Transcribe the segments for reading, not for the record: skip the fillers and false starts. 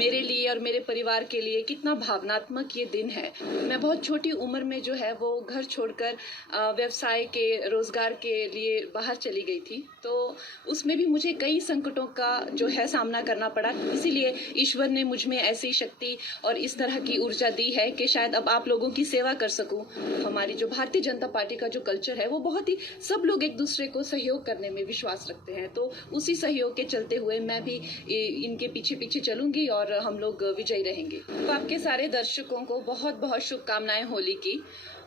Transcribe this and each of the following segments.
मेरे लिए और मेरे परिवार के लिए कितना भावनात्मक ये दिन है। मैं बहुत छोटी उम्र में जो है वो घर छोड़कर व्यवसाय के, रोज़गार के लिए बाहर चली गई थी। तो उसमें भी मुझे कई संकटों का जो है सामना करना पड़ा। इसीलिए ईश्वर ने मुझ में ऐसी शक्ति और इस तरह की ऊर्जा दी है कि शायद अब आप लोगों की सेवा कर सकूं। हमारी जो भारतीय जनता पार्टी का जो कल्चर है वो बहुत ही, सब लोग एक दूसरे को सहयोग करने में विश्वास रखते हैं। तो उसी सहयोग के चलते हुए मैं भी इनके पीछे पीछे चलूंगी और हम लोग विजयी रहेंगे। तो आपके सारे दर्शकों को बहुत बहुत शुभकामनाएं होली की।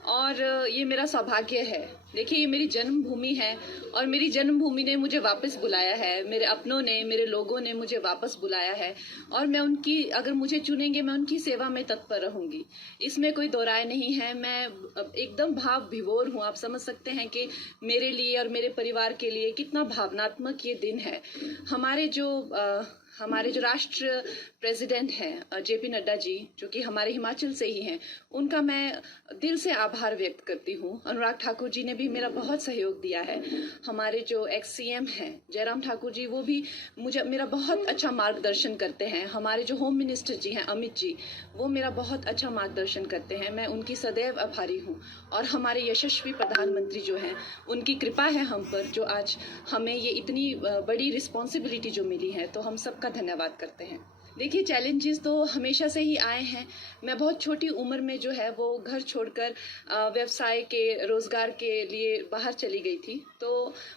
और ये मेरा सौभाग्य है। देखिए, ये मेरी जन्मभूमि है और मेरी जन्मभूमि ने मुझे वापस बुलाया है। मेरे अपनों ने, मेरे लोगों ने मुझे वापस बुलाया है और मैं उनकी, अगर मुझे चुनेंगे, मैं उनकी सेवा में तत्पर रहूंगी। इसमें कोई दो राय नहीं है। मैं एकदम भाव विभोर हूँ। आप समझ सकते हैं कि मेरे लिए और मेरे परिवार के लिए कितना भावनात्मक ये दिन है। हमारे जो राष्ट्र प्रेसिडेंट हैं जेपी नड्डा जी, जो कि हमारे हिमाचल से ही हैं, उनका मैं दिल से आभार व्यक्त करती हूँ। अनुराग ठाकुर जी ने भी मेरा बहुत सहयोग दिया है। हमारे जो एक्स सीएम हैं जयराम ठाकुर जी, वो भी मेरा बहुत अच्छा मार्गदर्शन करते हैं। हमारे जो होम मिनिस्टर जी हैं अमित जी, वो मेरा बहुत अच्छा मार्गदर्शन करते हैं। मैं उनकी सदैव आभारी हूँ। और हमारे यशस्वी प्रधानमंत्री जो हैं, उनकी कृपा है हम पर, जो आज हमें ये इतनी बड़ी रिस्पॉन्सिबिलिटी जो मिली है, तो हम सबका धन्यवाद करते हैं। देखिए, चैलेंजेस तो हमेशा से ही आए हैं। मैं बहुत छोटी उम्र में जो है वो घर छोड़कर व्यवसाय के, रोज़गार के लिए बाहर चली गई थी। तो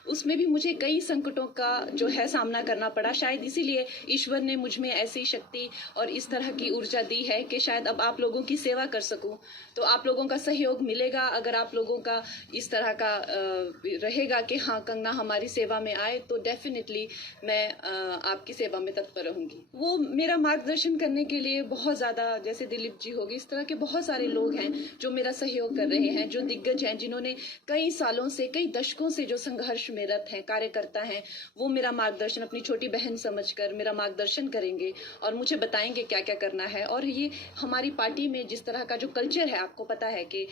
उसमें भी मुझे कई संकटों का जो है सामना करना पड़ा। शायद इसीलिए ईश्वर ने मुझ में ऐसी शक्ति और इस तरह की ऊर्जा दी है कि शायद अब आप लोगों की सेवा कर सकूं। तो आप लोगों का सहयोग मिलेगा। अगर आप लोगों का इस तरह का रहेगा कि हाँ, कंगना हमारी सेवा में आए, तो डेफिनेटली मैं आपकी सेवा में तत्पर रहूंगी। वो मेरा मार्गदर्शन करने के लिए बहुत ज़्यादा, जैसे दिलीप जी होगी, इस तरह के बहुत सारे लोग हैं जो मेरा सहयोग कर रहे हैं, जो दिग्गज हैं, जिन्होंने कई सालों से, कई दशकों से जो संघर्ष में रत हैं, कार्यकर्ता हैं, वो मेरा मार्गदर्शन अपनी छोटी बहन समझकर मेरा मार्गदर्शन करेंगे और मुझे बताएंगे क्या क्या करना है। और ये हमारी पार्टी में जिस तरह का जो कल्चर है, आपको पता है कि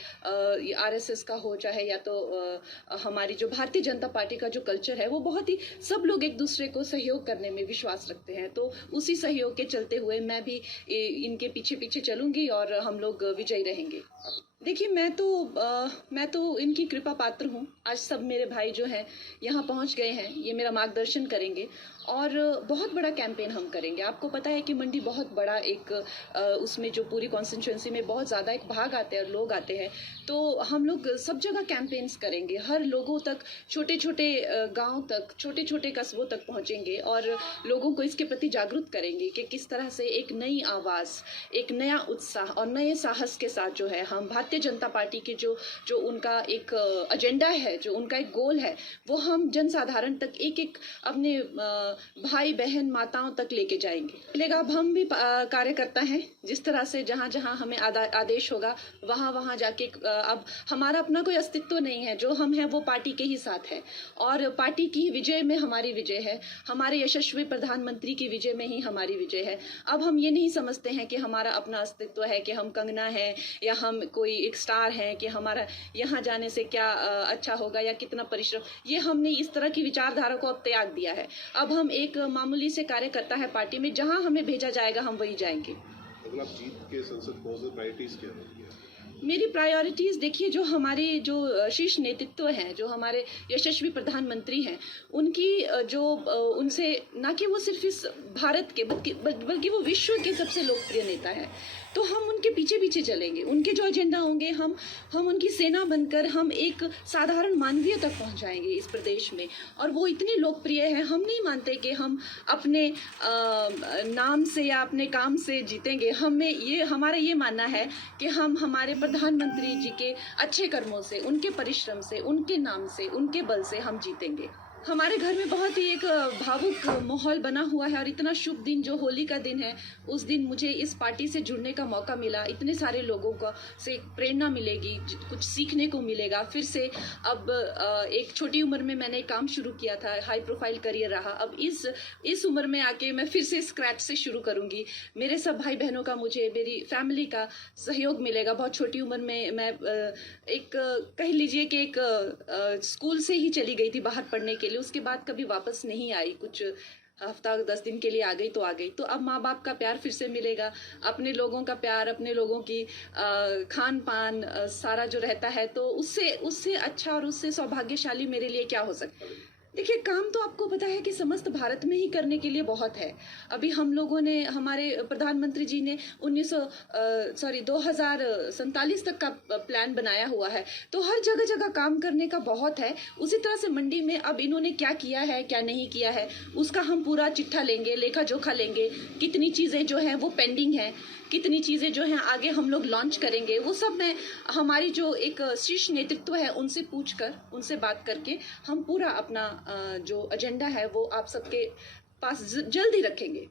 आरएसएस का हो चाहे या तो हमारी जो भारतीय जनता पार्टी का जो कल्चर है, वो बहुत ही, सब लोग एक दूसरे को सहयोग करने में विश्वास रखते हैं। तो उसी सहयोग के चलते हुए मैं भी इनके पीछे पीछे चलूंगी और हम लोग विजयी रहेंगे। देखिए, मैं तो इनकी कृपा पात्र हूँ। आज सब मेरे भाई जो हैं यहाँ पहुँच गए हैं, ये मेरा मार्गदर्शन करेंगे और बहुत बड़ा कैंपेन हम करेंगे। आपको पता है कि मंडी बहुत बड़ा एक उसमें जो पूरी कॉन्स्टिट्यूंसी में बहुत ज़्यादा एक भाग आते हैं और लोग आते हैं। तो हम लोग सब जगह कैंपेन्स करेंगे, हर लोगों तक, छोटे छोटे गांव तक, छोटे छोटे कस्बों तक पहुंचेंगे और लोगों को इसके प्रति जागरूक करेंगे कि किस तरह से एक नई आवाज़, एक नया उत्साह और नए साहस के साथ जो है हम भारतीय जनता पार्टी के जो उनका एक एजेंडा है, जो उनका एक गोल है, वो हम जनसाधारण तक, एक एक अपने भाई बहन माताओं तक लेके जाएंगे। अब हम भी कार्यकर्ता हैं। जिस तरह से जहाँ जहाँ हमें आदेश होगा, वहाँ वहाँ जाके अब हमारा अपना कोई अस्तित्व नहीं है। जो हम हैं वो पार्टी के ही साथ है और पार्टी की विजय में हमारी विजय है। हमारे यशस्वी प्रधानमंत्री की विजय में ही हमारी विजय है। अब हम ये नहीं समझते हैं कि हमारा अपना अस्तित्व है, कि हम कंगना है या हम कोई एक स्टार हैं, कि हमारा यहाँ जाने से क्या अच्छा होगा या कितना परिश्रम। ये हमने इस तरह की विचारधारा को अब त्याग दिया है। अब हम एक मामूली से कार्यकर्ता है पार्टी में, जहां हमें भेजा जाएगा हम वहीं जाएंगे। अगर आप जीत के संसद पहुंचे, प्रायोरिटीज क्या होंगी? मेरी प्रायोरिटीज़ देखिए, जो हमारे जो शीर्ष नेतृत्व हैं, जो हमारे यशस्वी प्रधानमंत्री हैं, उनकी जो उनसे, ना कि वो सिर्फ इस भारत के बल्कि वो विश्व के सबसे लोकप्रिय नेता हैं, तो हम उनके पीछे पीछे चलेंगे। उनके जो एजेंडा होंगे, हम उनकी सेना बनकर हम एक साधारण मानवीय तक पहुंचाएंगे इस प्रदेश में। और वो इतने लोकप्रिय हैं, हम नहीं मानते कि हम अपने नाम से या अपने काम से जीतेंगे। हमारा ये मानना है कि हम हमारे प्रधानमंत्री जी के अच्छे कर्मों से, उनके परिश्रम से, उनके नाम से, उनके बल से हम जीतेंगे। हमारे घर में बहुत ही एक भावुक माहौल बना हुआ है और इतना शुभ दिन जो होली का दिन है, उस दिन मुझे इस पार्टी से जुड़ने का मौका मिला। इतने सारे लोगों को से प्रेरणा मिलेगी, कुछ सीखने को मिलेगा। फिर से अब एक छोटी उम्र में मैंने काम शुरू किया था, हाई प्रोफाइल करियर रहा। अब इस उम्र में आके मैं फिर से स्क्रैच से शुरू करूंगी। मेरे सब भाई बहनों का, मुझे मेरी फैमिली का सहयोग मिलेगा। बहुत छोटी उम्र में मैं एक कह लीजिए कि एक स्कूल से ही चली गई थी बाहर पढ़ने के लिए। उसके बाद कभी वापस नहीं आई। कुछ हफ्ता 10 दिन के लिए आ गई तो आ गई, तो अब माँ बाप का प्यार फिर से मिलेगा, अपने लोगों का प्यार, अपने लोगों की खान पान सारा जो रहता है, तो उससे उससे अच्छा और उससे सौभाग्यशाली मेरे लिए क्या हो सकता है। देखिए, काम तो आपको पता है कि समस्त भारत में ही करने के लिए बहुत है। अभी हम लोगों ने, हमारे प्रधानमंत्री जी ने 2047 तक का प्लान बनाया हुआ है, तो हर जगह जगह काम करने का बहुत है। उसी तरह से मंडी में अब इन्होंने क्या किया है, क्या नहीं किया है, उसका हम पूरा चिट्ठा लेंगे, लेखा जोखा लेंगे। कितनी चीज़ें जो हैं वो पेंडिंग हैं, कितनी चीज़ें जो हैं आगे हम लोग लॉन्च करेंगे, वो सब मैं हमारी जो एक शीर्ष नेतृत्व है उनसे पूछकर, उनसे बात करके हम पूरा अपना जो एजेंडा है वो आप सबके पास जल्दी रखेंगे।